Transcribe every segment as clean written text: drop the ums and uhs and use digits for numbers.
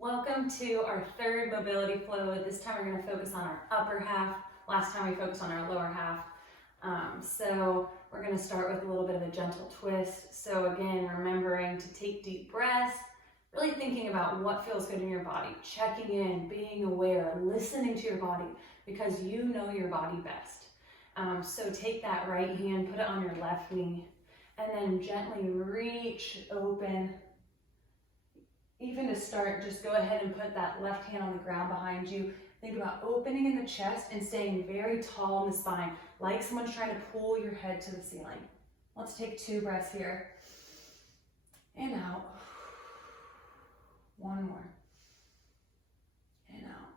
Welcome to our third mobility flow. This time we're going to focus on our upper half. Last time we focused on our lower half. So we're going to start with a little bit of a gentle twist. So again, remembering to take deep breaths, really thinking about what feels good in your body, checking in, being aware, listening to your body because you know your body best. So take that right hand, put it on your left knee, and then gently reach open. Even to start, just go ahead and put that left hand on the ground behind you. Think about opening in the chest and staying very tall in the spine, like someone's trying to pull your head to the ceiling. Let's take 2 breaths here. And out. One more. And out.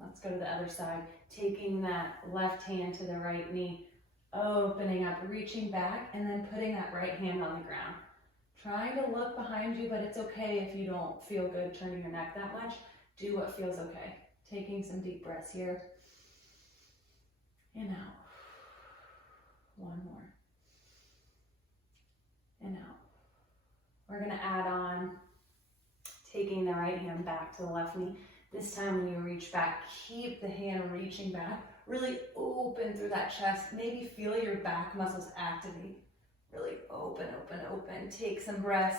Let's go to the other side. Taking that left hand to the right knee, opening up, reaching back, and then putting that right hand on the ground. Trying to look behind you, but it's okay if you don't feel good turning your neck that much. Do what feels okay. Taking some deep breaths here. And out. One more. And out. We're going to add on taking the right hand back to the left knee. This time when you reach back, keep the hand reaching back. Really open through that chest. Maybe feel your back muscles activate. Really open, open, open. Take some breaths.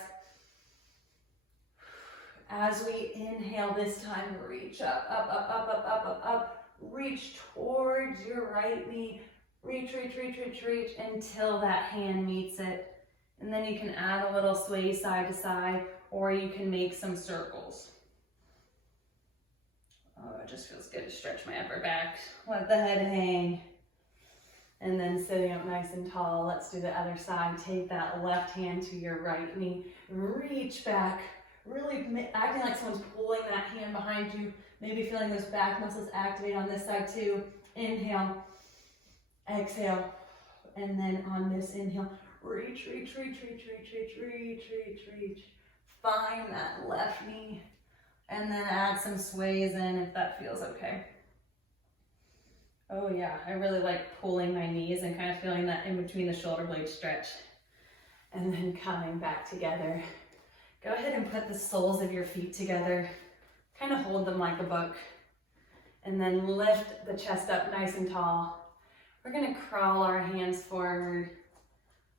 As we inhale this time, reach up, up, up, up, up, up, up, up. Reach towards your right knee. Reach, reach, reach, reach, reach until that hand meets it. And then you can add a little sway side to side, or you can make some circles. Oh, it just feels good to stretch my upper back. Let the head hang. And then sitting up nice and tall, let's do the other side. Take that left hand to your right knee, reach back, really acting like someone's pulling that hand behind you, maybe feeling those back muscles activate on this side too. Inhale, exhale, and then on this inhale, reach, reach, reach, reach, reach, reach, reach, reach, reach. Find that left knee, and then add some sways in if that feels okay. Oh yeah, I really like pulling my knees and kind of feeling that in between the shoulder blades stretch. And then coming back together. Go ahead and put the soles of your feet together. Kind of hold them like a book. And then lift the chest up nice and tall. We're gonna crawl our hands forward.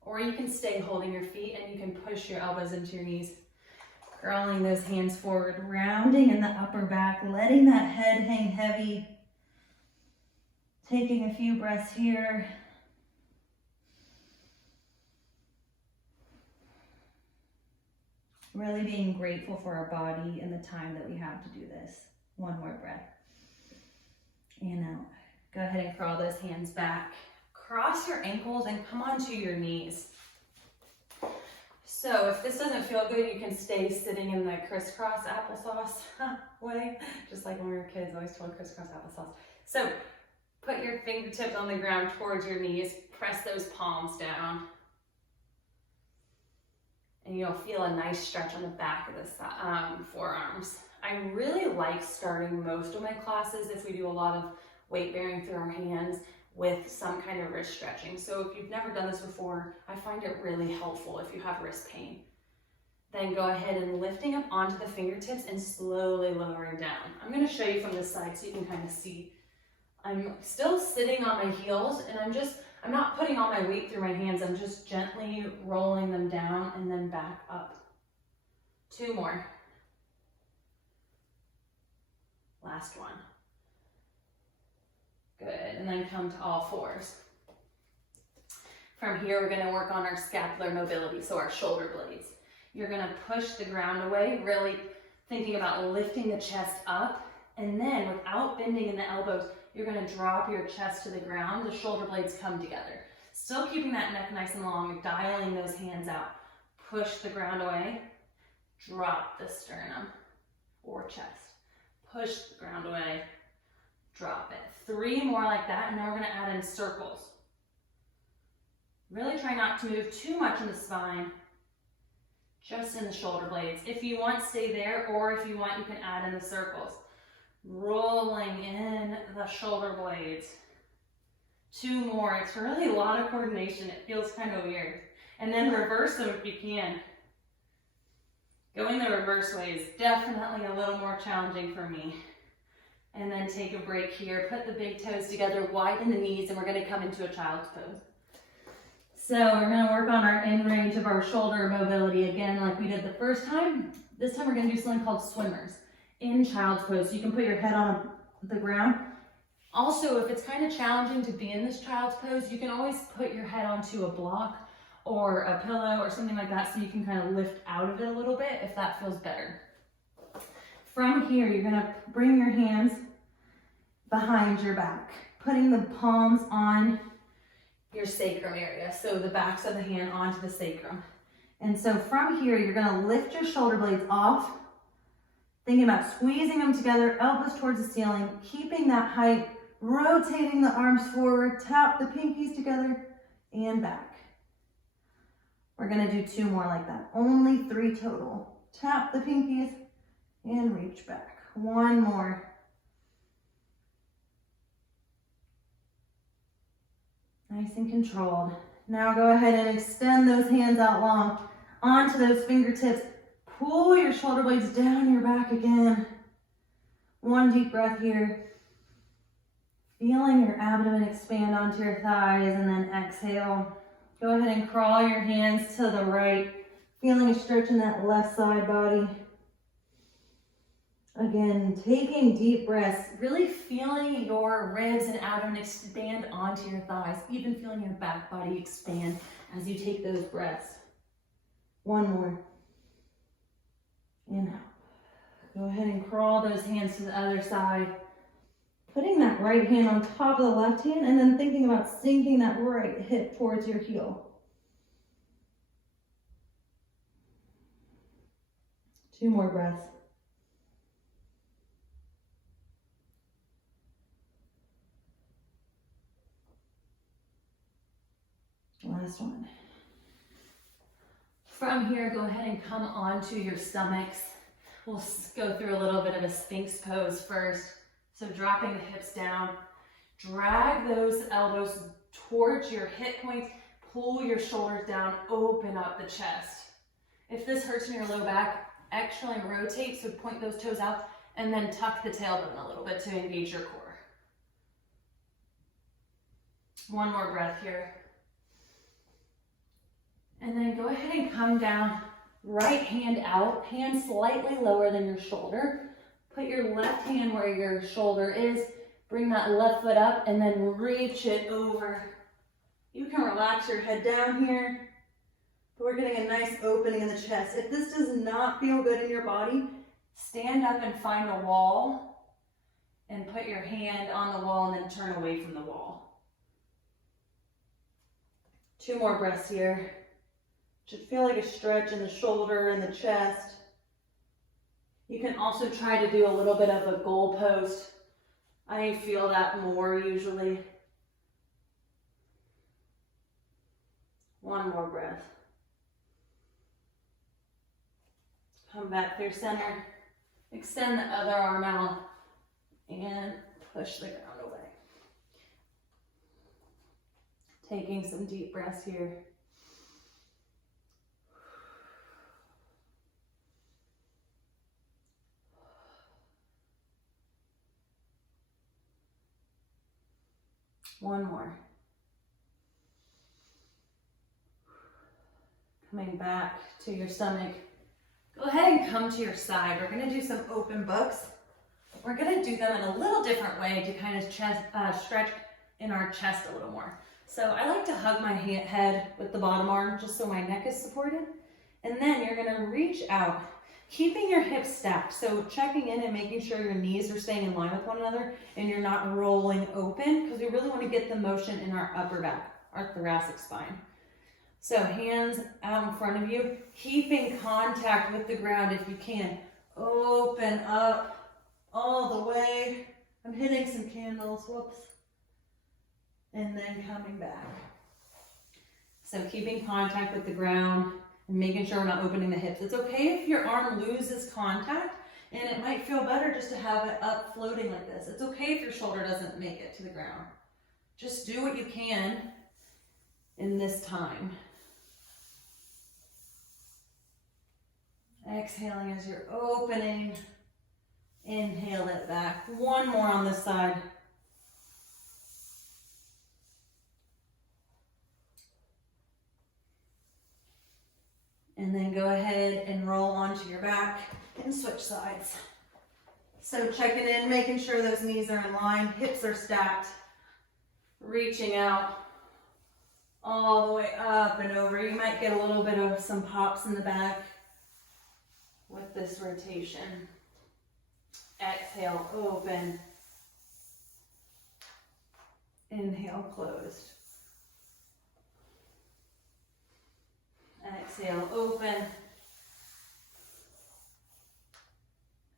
Or you can stay holding your feet and you can push your elbows into your knees. Crawling those hands forward, rounding in the upper back, letting that head hang heavy. Taking a few breaths here. Really being grateful for our body and the time that we have to do this. One more breath. And out. Go ahead and crawl those hands back. Cross your ankles and come onto your knees. So if this doesn't feel good, you can stay sitting in the crisscross applesauce way. Just like when we were kids, I always told crisscross applesauce. So put your fingertips on the ground towards your knees. Press those palms down. And you'll feel a nice stretch on the back of the forearms. I really like starting most of my classes, if we do a lot of weight bearing through our hands, with some kind of wrist stretching. So if you've never done this before, I find it really helpful if you have wrist pain. Then go ahead and lifting up onto the fingertips and slowly lowering down. I'm going to show you from this side so you can kind of see. I'm still sitting on my heels and I'm not putting all my weight through my hands. I'm just gently rolling them down and then back up. 2 more. Last one. Good, and then come to all fours. From here, we're gonna work on our scapular mobility, so our shoulder blades. You're gonna push the ground away, really thinking about lifting the chest up, and then without bending in the elbows, you're gonna drop your chest to the ground, the shoulder blades come together. Still keeping that neck nice and long, dialing those hands out. Push the ground away, drop the sternum or chest. Push the ground away, drop it. 3 more like that, and now we're gonna add in circles. Really try not to move too much in the spine, just in the shoulder blades. If you want, stay there, or if you want, you can add in the circles. Rolling in the shoulder blades. 2 more. It's really a lot of coordination. It feels kind of weird. And then reverse them if you can. Going the reverse way is definitely a little more challenging for me. And then take a break here. Put the big toes together, widen the knees, and we're gonna come into a child's pose. So we're gonna work on our in range of our shoulder mobility again, like we did the first time. This time we're gonna do something called swimmers in child's pose. So you can put your head on the ground. Also, if it's kind of challenging to be in this child's pose, you can always put your head onto a block or a pillow or something like that so you can kind of lift out of it a little bit if that feels better. From here, you're gonna bring your hands behind your back, putting the palms on your sacrum area. So the backs of the hand onto the sacrum. And so from here, you're gonna lift your shoulder blades off, thinking about squeezing them together, elbows towards the ceiling, keeping that height, rotating the arms forward, tap the pinkies together and back. We're gonna do 2 more like that, only 3 total. Tap the pinkies and reach back. 1 more. Nice and controlled. Now go ahead and extend those hands out long onto those fingertips. Pull your shoulder blades down your back again. 1 deep breath here. Feeling your abdomen expand onto your thighs, and then exhale. Go ahead and crawl your hands to the right. Feeling a stretch in that left side body. Again, taking deep breaths, really feeling your ribs and abdomen expand onto your thighs, even feeling your back body expand as you take those breaths. 1 more. Inhale. Go ahead and crawl those hands to the other side. Putting that right hand on top of the left hand and then thinking about sinking that right hip towards your heel. 2 more breaths. Last one. From here, go ahead and come onto your stomachs. We'll go through a little bit of a Sphinx pose first. So dropping the hips down, drag those elbows towards your hip points, pull your shoulders down, open up the chest. If this hurts in your low back, externally rotate, so point those toes out, and then tuck the tailbone a little bit to engage your core. 1 more breath here. And then go ahead and come down, right hand out, hand slightly lower than your shoulder. Put your left hand where your shoulder is, bring that left foot up, and then reach it over. You can relax your head down here, but we're getting a nice opening in the chest. If this does not feel good in your body, stand up and find a wall, and put your hand on the wall and then turn away from the wall. 2 more breaths here. Should feel like a stretch in the shoulder and the chest. You can also try to do a little bit of a goal post. I feel that more usually. 1 more breath. Come back through center. Extend the other arm out and push the ground away. Taking some deep breaths here. One more. Coming back to your stomach. Go ahead and come to your side. We're going to do some open books. We're going to do them in a little different way to kind of stretch in our chest a little more. So I like to hug my head with the bottom arm just so my neck is supported. And then you're going to reach out, keeping your hips stacked. So checking in and making sure your knees are staying in line with one another and you're not rolling open, because we really want to get the motion in our upper back, our thoracic spine. So hands out in front of you, keeping contact with the ground if you can. Open up all the way. I'm hitting some candles, whoops. And then coming back. So keeping contact with the ground and making sure we're not opening the hips. It's okay if your arm loses contact, and it might feel better just to have it up floating like this. It's okay if your shoulder doesn't make it to the ground. Just do what you can in this time. exhaling as you're opening. Inhale it back. One more on this side. And then go ahead and roll onto your back and switch sides. So checking in, making sure those knees are in line, hips are stacked, reaching out all the way up and over. You might get a little bit of some pops in the back with this rotation. Exhale, open. Inhale, closed. Exhale, open.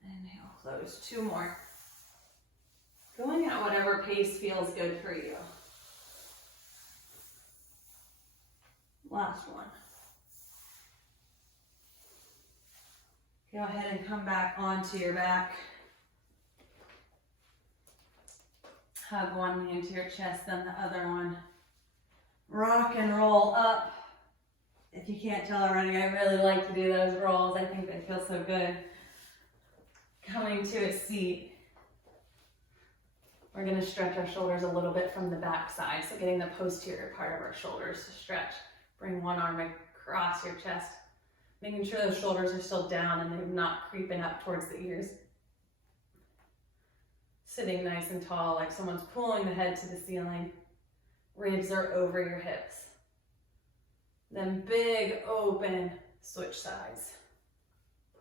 Inhale, close. Two more. Going at whatever pace feels good for you. Last one. Go ahead and come back onto your back. Hug one knee into your chest, then the other one. Rock and roll up. If you can't tell already, I really like to do those rolls. I think they feel so good. Coming to a seat. We're going to stretch our shoulders a little bit from the back side, so getting the posterior part of our shoulders to stretch. Bring one arm across your chest, making sure those shoulders are still down and they're not creeping up towards the ears. Sitting nice and tall, like someone's pulling the head to the ceiling. Ribs are over your hips. Then big open, switch sides.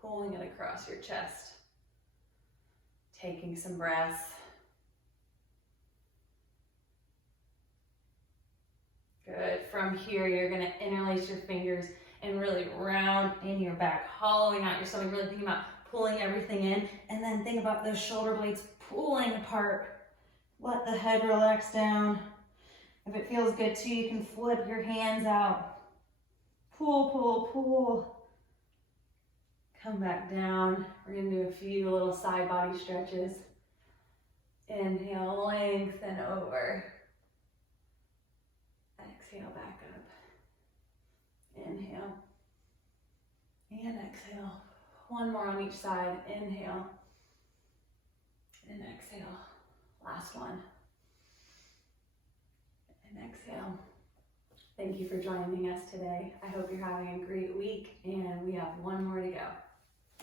Pulling it across your chest. Taking some breaths. Good. From here, you're going to interlace your fingers and really round in your back, hollowing out your stomach, really thinking about pulling everything in, and then think about those shoulder blades pulling apart. Let the head relax down. If it feels good too, you can flip your hands out. Pull, pull, pull. Come back down. We're going to do a few little side body stretches. Inhale, lengthen over. Exhale, back up. Inhale. And exhale. One more on each side. Inhale. And exhale. Last one. And exhale. Thank you for joining us today. I hope you're having a great week, and we have one more to go.